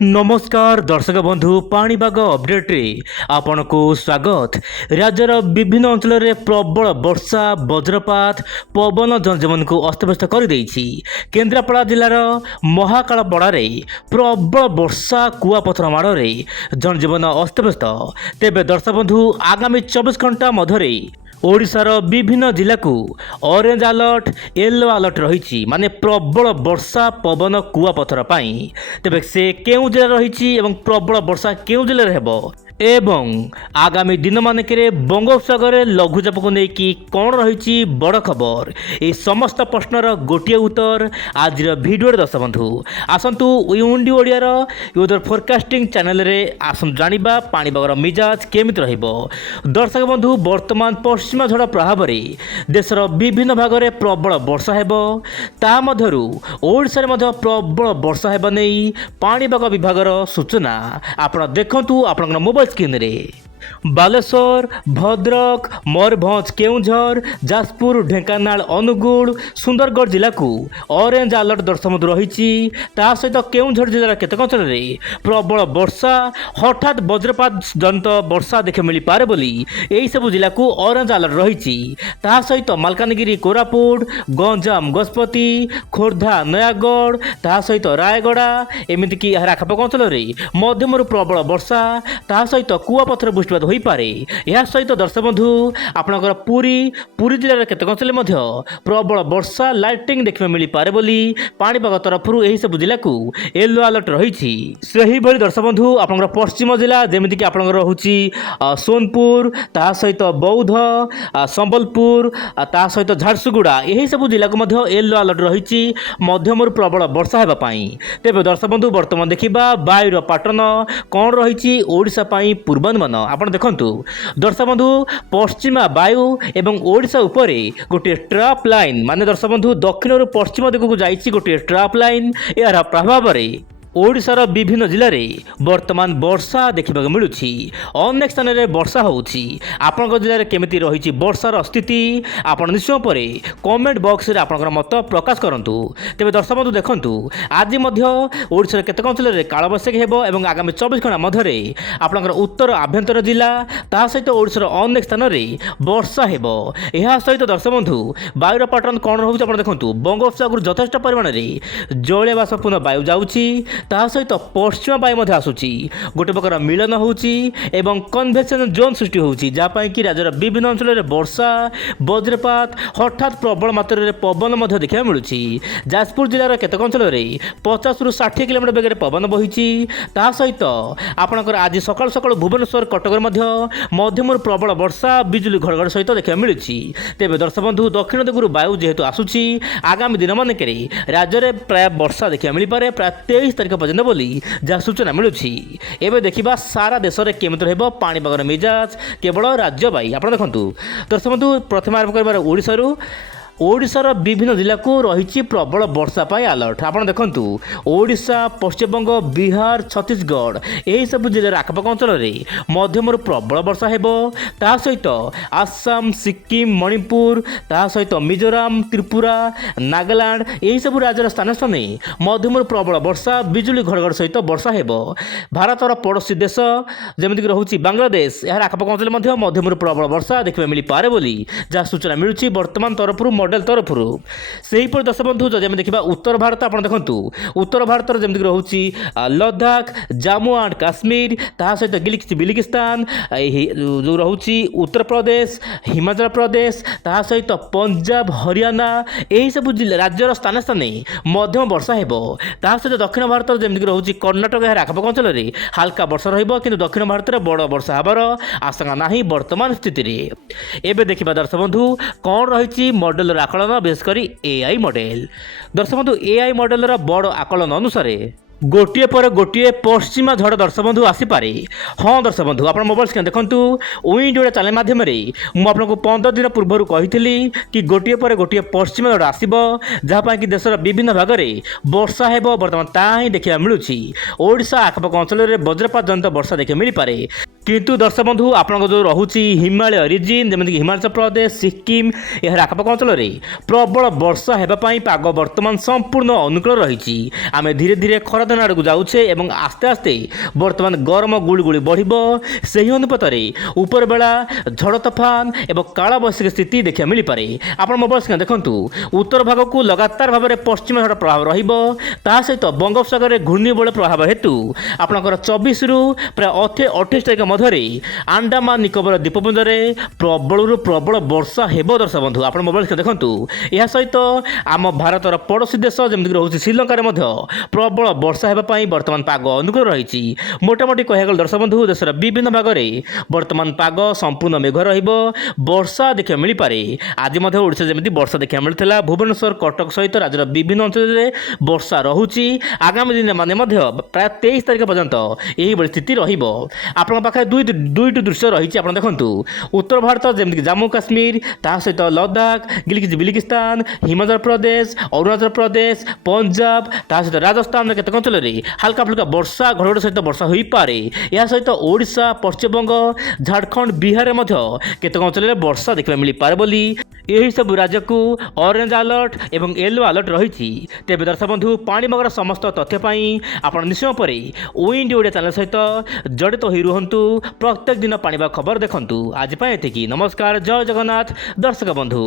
नमस्कार दर्शक बंधु पाणीपाग अपडेट रे आपनको स्वागत। राज्यर विभिन्न अंचल में प्रबल वर्षा वज्रपात पवन जनजीवन को अस्तव्यस्त कर केन्द्रापड़ा जिलार महाकालपड़ारे प्रबल वर्षा कुआपथर माड़े जनजीवन अस्तव्यस्त। तेबे दर्शक बंधु आगामी 24 घंटा मध्य ओडिशार विभिन्न जिला को ऑरेंज अलर्ट येलो अलर्ट रही माने प्रबल वर्षा पवन कुआपथर पाई। तेबे से केउ जिला रही एवं प्रबल वर्षा केउ जिले हेबो एवं आगामी दिन मानकरे बंगोपसागर लघुचाप को लेकिन कौन रही बड़ खबर ये समस्त प्रश्नर गोटे उत्तर आज भिडियो दर्शक बंधु आसतु यूएनडी ओडियार वेदर फोरकास्टिंग चैनल रे आसतु जानिबा पाणीपागर मिजाज केमिति रहिबो। दर्शक बंधु वर्तमान पश्चिम झड़ प्रभाव में देशर विभिन्न भाग में प्रबल वर्षा हेबो ता मध्यरु ओडिशा रे मध्य प्रबल वर्षा हेबा नै पाणीपाग विभागर सूचना आपण देखंतु आपण मोबाइल स्क्रीन रे। बालेश्वर भद्रक मयूरभंज केउंझर जाजपुर ढेंकानाल अनुगुल सुंदरगढ़ जिला को ऑरेंज अलर्ट दर्शक रही सहित केउंझर जिलार केतेक अंचल में प्रबल वर्षा हठात वज्रपात जनित वर्षा देखे मिल पारे बोली यही सब जिला को ऑरेंज अलर्ट रही सहित मालकानगिरी कोरापुट गंजाम गजपति खोर्धा नयागढ़ सहित रायगड़ा एमतीक यार आखपाख अंचल में मध्यम प्रबल वर्षा सहित कुआपथर बृष्टिपात हो पारे। यह सहित दर्शक बंधु आपणकर पुरी जिलार केतेक अंचल में प्रबल वर्षा लाइटिंग देखा मिल पारे बोली पाणीपाग तरफ यही सब जिला को येलो अलर्ट रही। से भली दर्शक बंधु आपणकर पश्चिम जिला जमीक आपणकर रोचे सोनपुर सहित बौद्ध संबलपुर सहित झारसुगुड़ा यही सब जिला को येलो अलर्ट रही मध्यम प्रबल वर्षा होगापाई। तेज दर्शक बंधु बर्तमान देखा वायुर पैटर्न कौन रही ओडिशा पूर्वानुमान आपण देखंतु दर्शक बंधु पश्चिमा वायु एवं ओडिशा उपरे गोटे ट्रप लाइन माने दर्शक बंधु दक्षिण पश्चिम दिग को जाइछि गोटे ट्रप लाइन यार प्रभाव में ओडिशार विभिन्न जिले में वर्तमान वर्षा देखा मिलूँ। अनेक स्थान में वर्षा होउछि आपन जिले में केमिति रही वर्षार स्थिति आपण निश्चय पर कमेंट बॉक्स रे आपन मत प्रकाश करंतु। तेज दर्शक बंधु देखंतु आज ओडिशार केतेक अंचल में कालबैशाखी हेबो एवं आगामी 24 घंटा मध्य आपन उत्तर आभ्यंतर जिला ता सहित ओडिशार अनेक स्थान में वर्षा हेबो। यह सहित दर्शक बंधु वायुर पैटर्न कौन रोचे आप देखंतु बंगोपसागर यथेष्ट परिमाण में जलीय बाष्पपूर्ण वायु जाउछि ता सहित पश्चिम वायु आसूची गोटे प्रकार मिलन होउची एवं कन्वेक्शन जोन सृष्टि होउची जहाँपाई कि राज्यर विभिन्न अंचल में वर्षा वज्रपात हठात प्रबल मात्रा में पवन देखा मिलूँ। जाजपुर जिलार केतेक अंचल में 50 ରୁ 60 किलोमीटर बेगे पवन बही सहित आपणकर आज सकाल सकाल भुवनेश्वर कटक मध्यम प्रबल वर्षा बिजुली घड़घड़ सहित देखा मिलूँ। तेज दर्शक बंधु दक्षिण दिगरू वायु जेहेतु आसूची आगामी दिन मानक राज्य में प्राय वर्षा देखा मिल पारे प्राय 23 तारीख पर्यंत बोली जहाँ सूचना मिलूँ। एवं देखा सारा देश में केमिति रहिबो पाणीपागर मिजाज केवल राज्य बाई आप देखंतु। दर्शक बंधु प्रथम आरंभ कर ओडिशारू ओडिशार विभिन्न जिला को रही प्रबल वर्षा पाई अलर्ट आप देखंतु ओडिशा पश्चिमबंग बिहार छत्तीसगढ़ यही सब जिले आखपाख अंचल में मध्यम प्रबल वर्षा हेबो ता सहित आसाम सिक्किम मणिपुर ता सहित मिजोराम त्रिपुरा नागालैंड यही सब राज्यर स्थान स्थान मध्यम प्रबल वर्षा बिजुली घड़घड़ सहित वर्षा हेबो। भारतर पड़ोशी देश जमीक रोचे बांग्लादेश यार आखपाख अंचल मध्यम प्रबल वर्षा देखा मिल पारे बोली जहाँ सूचना मिलूँ वर्तमान तरफ मॉडल तरफ से दर्शक बंधु जब देखा उत्तर भारत आप देखंतु उत्तर भारत जमीक रोचे लद्दाख जम्मू एंड काश्मीर ता सहित बिलिकिस्तान जो रोचे उत्तर प्रदेश हिमाचल प्रदेश ता सहित पंजाब हरियाणा यही सब जिला राज्यर स्थान स्थान मध्यम वर्षा हेबो ता सहित दक्षिण भारत जमीक रोचे कर्णाटक यार आखपाख अंचल में हाल्का वर्षा रहिबो किंतु दक्षिण भारत में बड़ वर्षा हबार आशंका नाही वर्तमान स्थिति रे। एबे देखिबा दर्शक बंधु कौन रही मॉडल आकलन विशेषकर एआई मॉडल। दर्शक बंधु एआई मॉडल बड़ आकलन अनुसार गोटे पर गोटे पश्चिमा झड़ दर्शक बंधु आसीपे। हाँ दर्शक बंधु आप मोबाइल स्क्रीन देखूँ यूएनडी चैनल माध्यम मुझे 15 दिन पूर्व कही कि गोटे पर गोटे पश्चिमा झड़ आसो जहाँपाई कि देशर विभिन्न भाग में वर्षा हेब बर्तमान ता ही देखा मिलूँ। ओडिशा आखपाख अंचल में वज्रपात जनित वर्षा देखा मिल पारे କିନ୍ତୁ ଦର୍ଶକ ବନ୍ଧୁ ଆପଣଙ୍କ ଯେଉଁ ରହୁଛି ହିମାଳୟ ରିଜିନ୍ ଯେମିତିକି ହିମାଚଳ ପ୍ରଦେଶ ସିକିମ୍ ଏହାର ଆଖପାଖ ଅଞ୍ଚଳରେ ପ୍ରବଳ ବର୍ଷା ହେବା ପାଇଁ ପାଗ ବର୍ତ୍ତମାନ ସମ୍ପୂର୍ଣ୍ଣ ଅନୁକୂଳ ରହିଛି। ଆମେ ଧୀରେ ଧୀରେ ଖରାଦିନ ଆଡ଼କୁ ଯାଉଛେ ଏବଂ ଆସ୍ତେ ଆସ୍ତେ ବର୍ତ୍ତମାନ ଗରମ ଗୁଳିଗୁଳି ବଢ଼ିବ। ସେହି ଅନୁପାତରେ ଉପରବେଳା ଝଡ଼ ତୋଫାନ ଏବଂ କାଳବୈଶାଖୀ ସ୍ଥିତି ଦେଖିବାକୁ ମିଳିପାରେ। ଆପଣ ମୋବାଇଲ ସ୍କ୍ରିନ୍ ଦେଖନ୍ତୁ, ଉତ୍ତର ଭାଗକୁ ଲଗାତାର ଭାବରେ ପଶ୍ଚିମ ଝଡ଼ ପ୍ରଭାବ ରହିବ। ତା ସହିତ ବଙ୍ଗୋପସାଗରରେ ଘୂର୍ଣ୍ଣିବଳୟ ପ୍ରଭାବ ହେତୁ ଆପଣଙ୍କର 24ରୁ ପ୍ରାୟ 28 ତାରିଖ ମଧ୍ୟରେ ଆଣ୍ଡାମାନ ନିକୋବର ଦ୍ୱୀପପୁଞ୍ଜରେ ପ୍ରବଳରୁ ପ୍ରବଳ ବର୍ଷା ହେବ। ଦର୍ଶକ ବନ୍ଧୁ ଆପଣ ମୋବାଇଲ ସ୍କ୍ରିନ୍ ଦେଖନ୍ତୁ, ଏହା ସହିତ ଆମ ଭାରତର ପଡ଼ୋଶୀ ଦେଶ ଯେମିତିକି ରହୁଛି ଶ୍ରୀଲଙ୍କାରେ ମଧ୍ୟ ପ୍ରବଳ ବର୍ଷା ହେବା ପାଇଁ ବର୍ତ୍ତମାନ ପାଗ ଅନୁକୂଳ ରହିଛି। ମୋଟାମୋଟି କହିବାକୁ ଗଲେ ଦର୍ଶକ ବନ୍ଧୁ ଦେଶର ବିଭିନ୍ନ ଭାଗରେ ବର୍ତ୍ତମାନ ପାଗ ସମ୍ପୂର୍ଣ୍ଣ ମେଘ ରହିବ, ବର୍ଷା ଦେଖିବାକୁ ମିଳିପାରେ। ଆଜି ମଧ୍ୟ ଓଡ଼ିଶା ଯେମିତି ବର୍ଷା ଦେଖିବାକୁ ମିଳିଥିଲା, ଭୁବନେଶ୍ୱର କଟକ ସହିତ ରାଜ୍ୟର ବିଭିନ୍ନ ଅଞ୍ଚଳରେ ବର୍ଷା ରହୁଛି। ଆଗାମୀ ଦିନମାନେ ମଧ୍ୟ ପ୍ରାୟ 23 ତାରିଖ ପର୍ଯ୍ୟନ୍ତ ଏହିଭଳି ସ୍ଥିତି ରହିବ। ଆପଣଙ୍କ ପାଖରେ ଦୁଇଟି ଦୃଶ୍ୟ ରହିଛି, ଆପଣ ଦେଖନ୍ତୁ। ଉତ୍ତର ଭାରତ ଯେମିତିକି ଜାମ୍ମୁ କାଶ୍ମୀର, ତା ସହିତ ଲଦାଖ, ଗିଲଗିତ ବିଲଗିସ୍ତାନ, ହିମାଚଳ ପ୍ରଦେଶ, ଅରୁଣାଚଳ ପ୍ରଦେଶ, ପଞ୍ଜାବ, ତା ସହିତ ରାଜସ୍ଥାନର କେତେକ ଅଞ୍ଚଳରେ ହାଲକା ଫୁଲକା ବର୍ଷା ଘଡ଼ଘଡ଼ି ସହିତ ବର୍ଷା ହୋଇପାରେ। ଏହା ସହିତ ଓଡ଼ିଶା, ପଶ୍ଚିମବଙ୍ଗ, ଝାଡ଼ଖଣ୍ଡ, ବିହାରରେ ମଧ୍ୟ କେତେକ ଅଞ୍ଚଳରେ ବର୍ଷା ଦେଖିବାକୁ ମିଳିପାରେ ବୋଲି ଏହିସବୁ ରାଜ୍ୟକୁ ଅରେଞ୍ଜ ଆଲର୍ଟ ଏବଂ ୟେଲୋ ଆଲର୍ଟ ରହିଛି। ତେବେ ଦର୍ଶକ ବନ୍ଧୁ ପାଣିପାଗର ସମସ୍ତ ତଥ୍ୟ ପାଇଁ ଆପଣ ନିଶ୍ଚୟ ପରେ ୱିଣ୍ଡ ଓଡ଼ିଆ ଚ୍ୟାନେଲ ସହିତ ଜଡ଼ିତ ହୋଇ ରୁହନ୍ତୁ। ପ୍ରତ୍ୟେକ ଦିନ ପାଣିପାଗ ଖବର ଦେଖନ୍ତୁ। ଆଜି ପାଇଁ ଏତିକି। ନମସ୍କାର, ଜୟ ଜଗନ୍ନାଥ ଦର୍ଶକ ବନ୍ଧୁ।